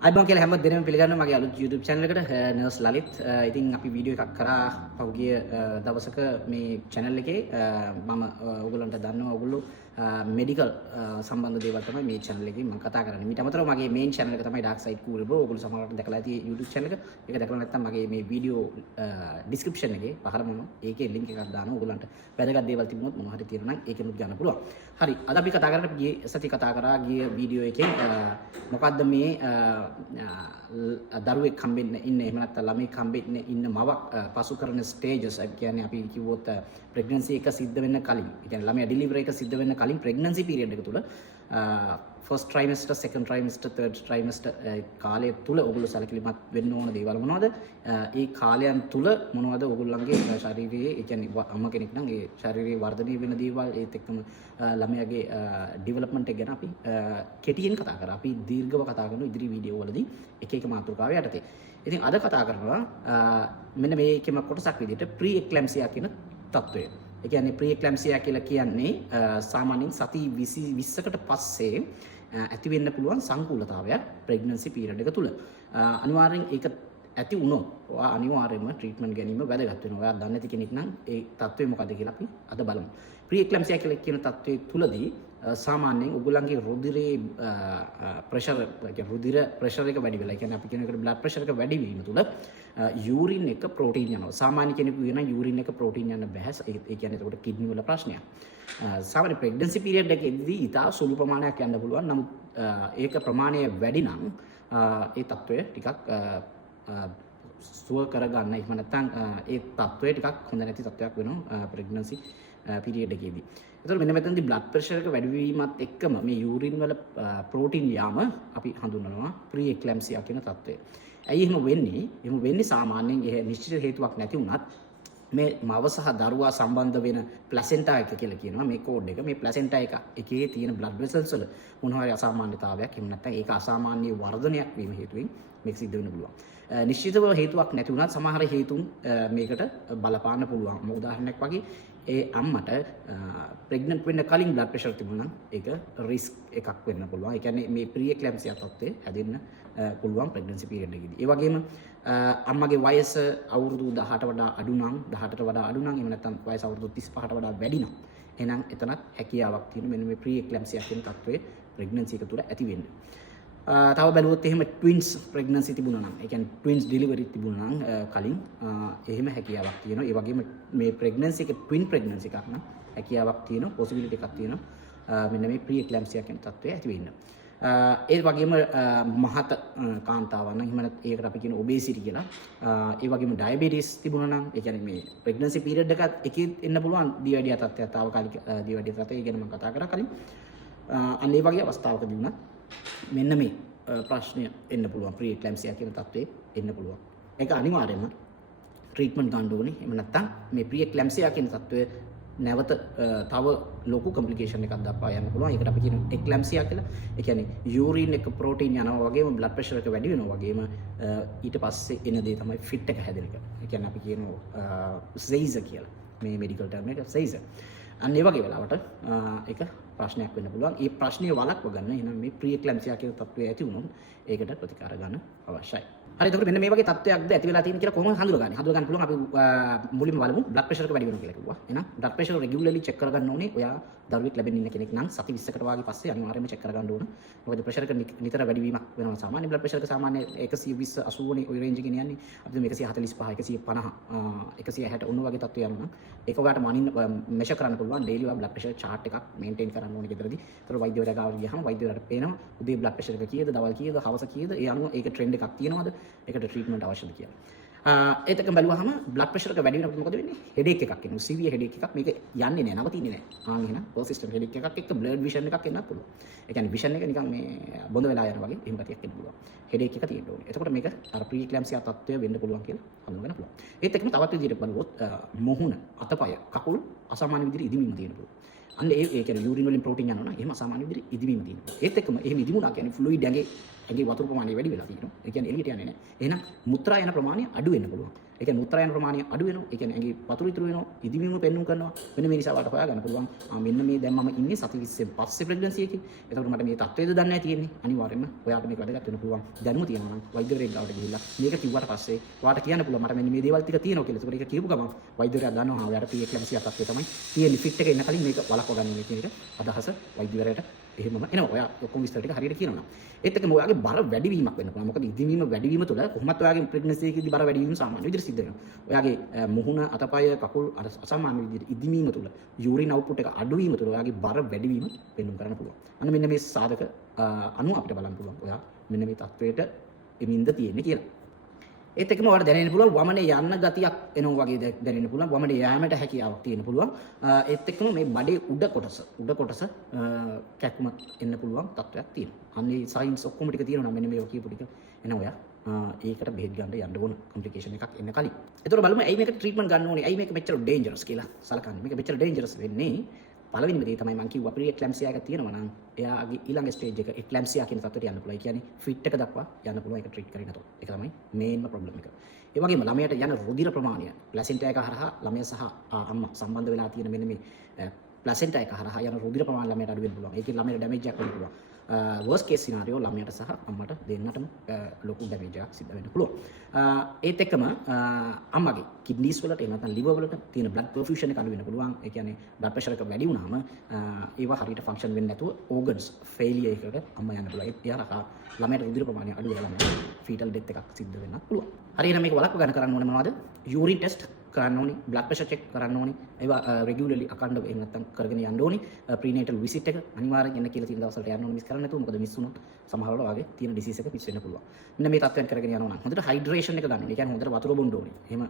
අයිබෝන් කියලා හැම දිනෙම පිළිගන්නවා මගේ අලුත් YouTube channel එකට නර්ස් ලලිත්. ඉතින් අපි වීඩියෝ එකක් කරා පහුගිය දවසක මේ channel එකේ මම ඔයගොල්ලන්ට දන්නවා ඔයගොල්ලෝ මෙඩිකල් සම්බන්ධ දේවල් තමයි මේ channel එකේ මම කතා කරන්නේ. මීට අමතරව මගේ main channel එක තමයි Dark Side Cool Bro. ඔයගොල්ලෝ සමහරවිට දැකලා ඇති YouTube channel එක. ඒක දැකලා නැත්නම් මගේ මේ වීඩියෝ description එකේ පහළ මම ඒකේ link එකක් දානවා. ඔයගොල්ලන්ට වැදගත් දේවල් තිබුණොත් මොනවා හරි තියෙනවා නම් ඒකෙනුත් ගන්න පුළුවන්. හරි. අද අපි කතා කරන්නේ ගිය සති කතා කරා ගිය වීඩියෝ එකෙන් මොකද්ද මේ දරුවෙක් හම්බෙන්න ඉන්න එහෙම නැත්නම් ළමෙක් හම්බෙන්න ඉන්න මවක් පසු කරන ස්ටේජස් ඒ කියන්නේ අපි කිව්වොත් ප්‍රෙග්නන්සි එක සිද්ධ වෙන්න කලින් ඒ කියන්නේ ළමයා ඩෙලිවරි එක සිද්ධ වෙන්න කලින් ප්‍රෙග්නන්සි පීරියඩ් එක තුල ෆස්ට් ට්‍රයිමස්ටර් සෙකන්ඩ් ට්‍රයිමස්ටර් තර්ඩ් ට්‍රයිමස්ටර් කාලය තුල ඔයගොල්ලෝ සැලකිලිමත් වෙන්න ඕන දේවල් මොනවද ඒ කාලයන් තුල මොනවද ඔයගොල්ලන්ගේ ශාරීරියේ ඒ කියන්නේ අම්ම කෙනෙක් නම් ඒ ශාරීරියේ වර්ධනය වෙන දේවල් ඒත් එක්කම ළමයාගේ ඩෙවලොප්මන්ට් එක ගැන අපි කෙටියෙන් කතා කරා. අපි දීර්ඝව කතා කරන ඉදිරි වීඩියෝ වලදී එක එක මාතෘකාව යටතේ. ඉතින් අද කතා කරනවා මෙන්න මේකෙම කොටසක් විදිහට ප්‍රී එක්ලැම්සියා කියන තත්ත්වය. ඒ කියන්නේ ප්‍රී එක්ලැම්සියා කියලා කියන්නේ සාමාන්‍යයෙන් සති 20කට පස්සේ ඇති වෙන්න පුළුවන් සංකූලතාවයක් ප්‍රෙග්නන්සි පීරියඩ් එක තුල. අනිවාර්යෙන් ඒක ඇති වුණොත් ඔයා අනිවාර්යයෙන්ම ට්‍රීට්මන්ට් ගැනීම වැදගත් වෙනවා. ඔයා දන්නේ නැති කෙනෙක් නම් ඒ තත්ත්වය මොකද්ද කියලා අපි අද බලමු. ප්‍රී එක්ලැම්සියා කියලා කියන තත්ත්වයේ තුලදී සාමාන්‍යයෙන් ඔයගොල්ලන්ගේ රුධිරයේ ප්‍රෙෂර් රුධිර ප්‍රෙෂර් එක වැඩි වෙලා. ඒ කියන්නේ අපි කියන එකට බ්ලඩ් ප්‍රෙෂර් එක වැඩි වීම තුල යූරින් එක ප්‍රෝටීන් යනවා. සාමාන්‍ය කෙනෙකුගේ නම් යූරින් එක ප්‍රෝටීන් යන්න බෑ. ඒ කියන්නේ ඒකට කිඩ්නි වල ප්‍රශ්නයක්. සාමාන්‍ය ප්‍රෙග්නන්සි පීරියඩ් එකේදී ඉතා සුළු ප්‍රමාණයක් යන්න පුළුවන්. නමුත් ඒක ප්‍රමාණය වැඩි නම් ඒ තත්ත්වය ටිකක් සුව කරගන්න එහෙම නැත්නම් ඒ තත්ත්වය ටිකක් හොඳ නැති තත්ත්වයක් වෙනවා ප්‍රෙග්නන්සි පීරියඩ් එකේදී. ඒතකොට මෙන්න මෙතනදී බ්ලඩ් ප්‍රෙෂර් එක වැඩි වීමත් එක්කම මේ යූරින් වල ප්‍රෝටීන් යාම අපි හඳුන්වනවා ප්‍රී එක්ලැම්සියා කියන තත්ත්වය. ඇයි එහෙම වෙන්නේ? එහෙම වෙන්නේ සාමාන්‍යයෙන් ඒ නිශ්චිත හේතුවක් නැති වුණත් මේ මව සහ දරුවා සම්බන්ධ වෙන ප්ලැසෙන්ටා එක කියලා කියනවා මේ කෝඩ් එක. මේ ප්ලැසෙන්ටා එක එකේ තියෙන බ්ලඩ් වෙසල්ස් වල මොනවා හරි අසාමාන්‍යතාවයක් එහෙම නැත්නම් ඒක අසාමාන්‍ය වර්ධනයක් වීම හේතුවෙන් මේක සිද්ධ වෙන්න පුළුවන්. නිශ්චිතව හේතුවක් නැති වුණත් සමහර හේතුන් මේකට බලපාන්න පුළුවන්. උදාහරණයක් වගේ ඒ අම්මට ප්‍රෙග්නන්ට් වෙන්න කලින් බ්ලඩ් ප්‍රෙෂර් තිබුණා නම් ඒක රිස්ක් එකක් වෙන්න පුළුවන්. ඒ කියන්නේ මේ ප්‍රී එක්ලැම්සියා තත්ත්වය හැදෙන්න පුළුවන් ප්‍රෙග්නන්සි පීරියඩ් එකේදී. ඒ වගේම අම්මගේ වයස අවුරුදු 18ට වඩා අඩු නම් 18ට වඩා අඩු නම් එහෙම නැත්නම් වයස අවුරුදු 35ට වඩා වැඩි නම් එහෙනම් එතනත් හැකියාවක් තියෙන මෙන්න මේ ප්‍රී එක්ලැම්සියා කියන තත්ත්වයේ ප්‍රෙග්නන්සි එක තුළ ඇති වෙන්නේ. තව බැලුවොත් එහෙම ට්වින්ස් ප්‍රෙග්නන්සි තිබුණා නම් ඒ කියන්නේ ට්වින්ස් ඩෙලිවරි තිබුණා නම් කලින් එහෙම හැකියාවක් තියෙනවා. ඒ වගේම මේ ප්‍රෙග්නන්සි එක ට්වින් ප්‍රෙග්නන්සි එකක් නම් හැකියාවක් තියෙනවා, පොසිබිලිටි එකක් තියෙනවා මෙන්න මේ ප්‍රී එක්ලැම්සියා කියන තත්ත්වය ඇති වෙන්න. ඒ වගේම මහත කාන්තාවන් නම් එහෙම නැත්නම් ඒකට අපි කියන ඔබේසිටි කියලා. ඒ වගේම ඩයබටිස් තිබුණා නම් ඒ කියන්නේ මේ ප්‍රෙග්නන්සි පීරියඩ් එකත් එකේ එන්න පුළුවන් දියවැඩියා තත්ත්වයක්, తాවකාලික දියවැඩියා තත්ත්වය ගැන මම කතා කරා කලින්. අන්න ඒ වගේ අවස්ථාවකදී වුණත් මෙන්න මේ ප්‍රශ්නය එන්න පුළුවන් ප්‍රී එක්ලැම්සියා කියන තත්ත්වයේ එන්න පුළුවන්. ඒක අනිවාර්යයෙන්ම ට්‍රීට්මන්ට් ගන්න ඕනේ. එහෙම නැත්නම් මේ ප්‍රී එක්ලැම්සියා කියන තත්ත්වය නැවත තව ලොකු කොම්ප්ලිකේෂන් එකක් දක්වා යන්න පුළුවන්. ඒකට අපි කියන එක්ලැම්සියා කියලා. ඒ කියන්නේ යූරින් එක ප්‍රෝටීන් යනවා වගේම බ්ලඩ් ප්‍රෙෂර් එක වැඩි වෙනවා වගේම ඊට පස්සේ එන දේ තමයි ෆිට් එක හැදෙන එක. ඒ කියන්නේ අපි කියනවා සෙයිසර් කියලා. මේ මෙඩිකල් ටර්ම් එක සෙයිසර්. අන්න ඒ වගේ වෙලාවට ඒක ප්‍රශ්නයක් වෙන්න පුළුවන්. ඒ ප්‍රශ්නේ වළක්ව ගන්න එහෙනම් මේ ප්‍රී එක්ලැම්සියා කියන තත්ත්වය ඇති වුණොත් ඒකට ප්‍රතිකාර ගන්න අවශ්‍යයි. හරි, එතකොට මෙන්න මේ වගේ තත්ත්වයක්ද ඇති වෙලා තියෙන කියලා කොහොමද හඳුනගන්නේ? හඳුනා ගන්න පුළුවන් අපි මුලින්ම බලමු බ්ලඩ් ප්‍රෙෂර් එක වැඩි වෙනවා කියලා කිව්වා. එහෙනම් බ්ලඩ් ප්‍රෙෂර් රෙගියුලර්ලි චෙක් කරගන්න ඕනේ. ඔයා දරුවෙක් ලැබෙන්න ඉන්න කෙනෙක් නම් සති 20කට වාගේ පස්සේ අනිවාර්යයෙන්ම චෙක් කරගන්න ඕන. මොකද ප්‍රෙෂර් එක නිතර වැඩි වීමක් වෙනවා. සාමාන්‍ය බ්ලඩ් ප්‍රෙෂර් එක සාමාන්‍ය 120 80 නේ ওই රේන්ජ් එකේ යන්නේ. අපි 145 150 160 ඔන්න වගේ තත්ත්වයක් යනවා නම් ඒක ඔයාලට මනින්න මෙෂර් කරන්න පුළුවන්. ඩේලි ඔයා බ්ලඩ් ප්‍රෙෂර් chart එකක් මේන්ටේන් කරන්න ඕනේ ගෙදරදී. ඒතර වෛද්‍යවරයා ගාවට ගියාම වෛද්‍යවරයාට පේනවා උදේ බ්ලඩ් ප්‍රෙෂර් එක කීයද, දවල් කීයද, හවස කීයද, ඒ අනුව ඒක ට්‍රෙන්ඩ් එකක් තියෙනවද, ඒකට ට්‍රීට්මන්ට් අවශ්‍යද කියලා. ඒත් එක බැලුවාම බ්ලඩ් ප්‍රෙෂර් එක වැඩි වෙනකොට මොකද වෙන්නේ? හෙඩේක් එකක් එනවා. සිවියර් හෙඩේක් එකක්. මේක යන්නේ නැහැ, නවතින්නේ නැහැ. එහෙනම් පර්සිස්ටන්ට් හෙඩේක් එකක් එක්ක බ්ලඩ් විෂන් එකක් එන්නත් පුළුවන්. ඒ කියන්නේ විෂන් එක නිකන් මේ බොඳ වෙලා යන වගේ එහෙම ගතියක් එන්න පුළුවන්. හෙඩේක් එක තියෙන්න ඕනේ. එතකොට මේක අර ප්‍රී එක්ලැම්සියා තත්ත්වය වෙන්න පුළුවන් කියලා හඳුනගන්න පුළුවන්. ඒත් එක්කම තවත් විදිහට බලුවොත් මොහුන, අතපය, කකුල් අසාමාන්‍ය විදිහට ඉදිමීම තියෙන්න පුළුවන්. අන්න ඒ කියන්නේ යූරින් වලින් ප්‍රෝටීන් යනවා නම් එහෙම අසාමාන්‍ය විදිහට ඉදිමීම තියෙනවා. ඒත් එක්කම එහෙම ඉදිමුණා කියන්නේ ෆ්ලුයිඩ් ඇඟේ වතුර ප්‍රමාණය වැඩි වෙලා තියෙනවා. ඒ කියන්නේ එළියට යන්නේ නැහැ. එහෙනම් මුත්‍රා යන ප්‍රමාණය අඩු වෙන්න පුළුවන්. ඒ කියන්නේ මුත්‍රා යන ප්‍රමාණය අඩු වෙනවා. ඒ කියන්නේ ඇඟේ වතුර ඉතුරු වෙනවා. ඉදිවීම පෙන්නුම් කරනවා. මෙන්න මේ නිසා ඔයාලට හොයාගන්න පුළුවන්. මෙන්න මේ දැන් මම ඉන්නේ සති 20න් පස්සේ ප්‍රෙග්නන්සි එකේ. එතකොට මට මේ තත්ත්වයද දන්නේ නැහැ තියෙන්නේ. අනිවාර්යයෙන්ම ඔයාලට මේක වැදගත් වෙන්න පුළුවන්. දැනුම තියෙනවා නම් වෛද්‍යවරයෙක් ගාවට ගිහිල්ලා මේක කිව්වට පස්සේ ඔයාලට කියන්න පුළුවන් මට මෙන්න මේ දේවල් ටික තියෙනවා කියලා. ඒකට ඒක කියපු ගමන් වෛද්‍යවරයා දන්නවා ඔයාලට ප්‍රීක්ලැම්සිය තත්ත්වය තමයි තියෙන්නේ. ෆිට් එක එන්න කලින් මේක වළක්ව ගන්න ඕනේ කියන එක අදහස වෛද්‍යවරයාට එහෙමම එනවා. ඔයා ඔක්කොම විස්තර ටික හරියට කියනවා. ඒත් එක්කම ඔයාගේ බර වැඩිවීමක් වෙන්න පුළුවන්. මොකද ඉදිවීම වැඩිවීම තුළ කොහොමත් ඔයාගේ ප්‍රෙග්නන්සි එකේදී බර වැඩිවීම සාමාන්‍ය විදිහට සිද්ධ වෙනවා. ඔයාගේ මුහුණ අතපය කකුල් අසාමාන්‍ය විදිහට ඉදිවීම තුළ යූරින් අවුට්පුට් එක අඩු වීම තුළ ඔයාගේ බර වැඩිවීම පෙන්වන්න කරන්න පුළුවන්. අන්න මෙන්න මේ සාධක අනුව අපිට බලන්න පුළුවන්. ඔයා මෙන්න මේ තත්වයට එමින්ද තියෙන්නේ කියලා. ඒත් එක්කම ඔයාලට දැනෙන්න පුළුවන් වමනේ යන්න ගතියක් එනවා වගේ දැනෙන්න පුළුවන්. වමනේ යෑමට හැකියාවක් තියෙන්න පුළුවන්. ඒත් එක්කම මේ බඩේ උඩ කොටස කැක්කුම එන්න පුළුවන් තත්ත්වයක් තියෙනවා. අන්නේ සයින්ස් ඔක්කොම ටික තියෙනවා නම් මෙන්න මේවා කියපු ටික එන ඔයා ඒකට බෙහෙත් ගන්න යන්න ඕන කොම්ප්ලිකේෂන් එකක් එන්න කලින්. ඒතකොට බලමු ඇයි මේක ට්‍රීට්මන්ට් ගන්න ඕනේ? ඇයි මේක මෙච්චර ඩේන්ජරස් කියලා සලකන්නේ? මේක මෙච්චර ඩේන්ජරස් වෙන්නේ පළවෙනිම දේ තමයි මම කිව්වා ප්‍රී එක්ලැම්සියා එකක් තියෙනවා නම් එයාගේ ඊළඟ ස්ටේජ් එක එක්ලැම්සියා කියන තත්ත්වයට යන්න පුළුවන්. ඒ කියන්නේ ෆිට් එක දක්වා යන්න පුළුවන් ඒක ට්‍රීට් කරේ නැතොත්. ඒක තමයි මේන්ම ප්‍රොබ්ලම් එක. ඒ වගේම ළමයට යන රුධිර ප්‍රමාණය ප්ලැසෙන්ටා එක හරහා ළමයා සහ අම්මා සම්බන්ධ වෙලා තියෙන මෙන්න මේ ප්ලැසෙන්ටා එක හරහා යන රුධිර ප්‍රමාණය ළමයට අඩු වෙන්න පුළුවන්. ඒකෙන් ළමයට ඩැමේජ් එකක් වෙන්න පුළුවන්. worst case scenario ළමයට සහ අම්මට දෙන්නටම ලොකු ඩැමේජ් එකක් සිද්ධ වෙන්න පුළුවන්. ඒත් එක්කම අම්මගේ කිඩ්නීස් වලට එහෙම නැත්නම් liver වලට තියෙන blood perfusion එක අඩු වෙන්න පුළුවන්. ඒ කියන්නේ blood pressure එක වැඩි වුණාම ඒවා හරියට function වෙන්නේ නැතුව organs failure එකකට අම්මා යන්න පුළුවන්. ඒ හරහා ළමයට රුධිර ප්‍රමාණය අඩු වෙලා ළමයට fetal death එකක් සිද්ධ වෙන්න පුළුවන්. හරියට මේක වළක්ව ගන්න කරන්න ඕනේ මොනවද? urine test කරන්න ඕනේ, blood pressure check කරන්න ඕනේ. ඒවා regularly අකණ්ඩව එහෙම නැත්නම් කරගෙන යන්න ඕනේ. prenatal visit එක අනිවාර්යෙන් එන්න කියලා තියෙන දවස්වලට යන්න ඕනේ මිස් කරන්න නැතුව. මොකද මිස් වුණොත් සමහර වෙලාවට වාගේ තියෙන disease එක මිස් වෙන්න පුළුවන්. මෙන්න මේ තත්ත්වයන් කරගෙන යනවා නම් හොඳට hydration එක ගන්න ඕනේ. ඒ කියන්නේ හොඳට වතුර බොන්න ඕනේ. එහෙම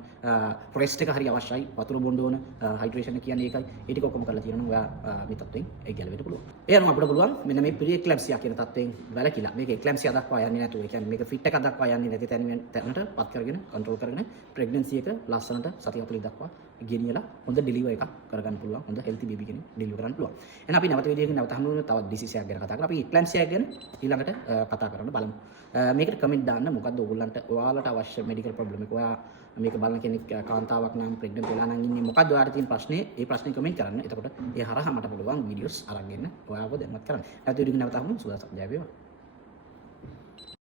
rest එක හරි අවශ්‍යයි. වතුර බොන්න ඕන. hydration එක කියන්නේ ඒකයි. ඒ ටික ඔක්කොම කරලා තියෙනවා ඔයා මේ තත්ත්වයෙන් ඒ ගැලවෙන්න පුළුවන්. ඒ අනුව අපිට පුළුවන් මෙන්න මේ pre-eclampsia කියන තත්ත්වයෙන් වැළකීලා මේක eclampsia දක්වා යන්නේ නැතුව. ඒ කියන්නේ මේක fit එක දක්වා යන්නේ නැති තැනට පත් කරගෙන control කරගෙන pregnancy එක ලස්සනට සති 40 දක්වා ගෙනියලා හොඳ ඩෙලිවර් එකක් කරගන්න පුළුවන්. හොඳ healthy baby කෙනෙක් ඩෙලිවර් කරන්න පුළුවන්. එහෙනම් අපි නැවත වීඩියෝ එකකින් නැවත හමු වෙනවා. තවත් disease එකක් ගැන කතා කරලා අපි eclampsia ගැන ඊළඟට කතා කරන්න බලමු. මේකට කමෙන්ට් දාන්න මොකද්ද ඕගොල්ලන්ට ඔයාලට අවශ්‍ය මෙඩිකල් ප්‍රොබ්ලම් එක. ඔයා මේක බලන කෙනෙක් කාන්තාවක් නම් ප්‍රෙග්නන්ට් වෙලා නම් ඉන්නේ මොකද්ද ඔයාලට තියෙන ප්‍රශ්නේ? ඒ ප්‍රශ්නේ කමෙන්ට් කරන්න. එතකොට ඒ හරහා මට පුළුවන් වීඩියෝස් අරන් එන්න ඔයාව දැන්වත් කරන්න. නැවත වීඩියෝ එක නැවත හමු. සුවදා සක් ජය වේවා.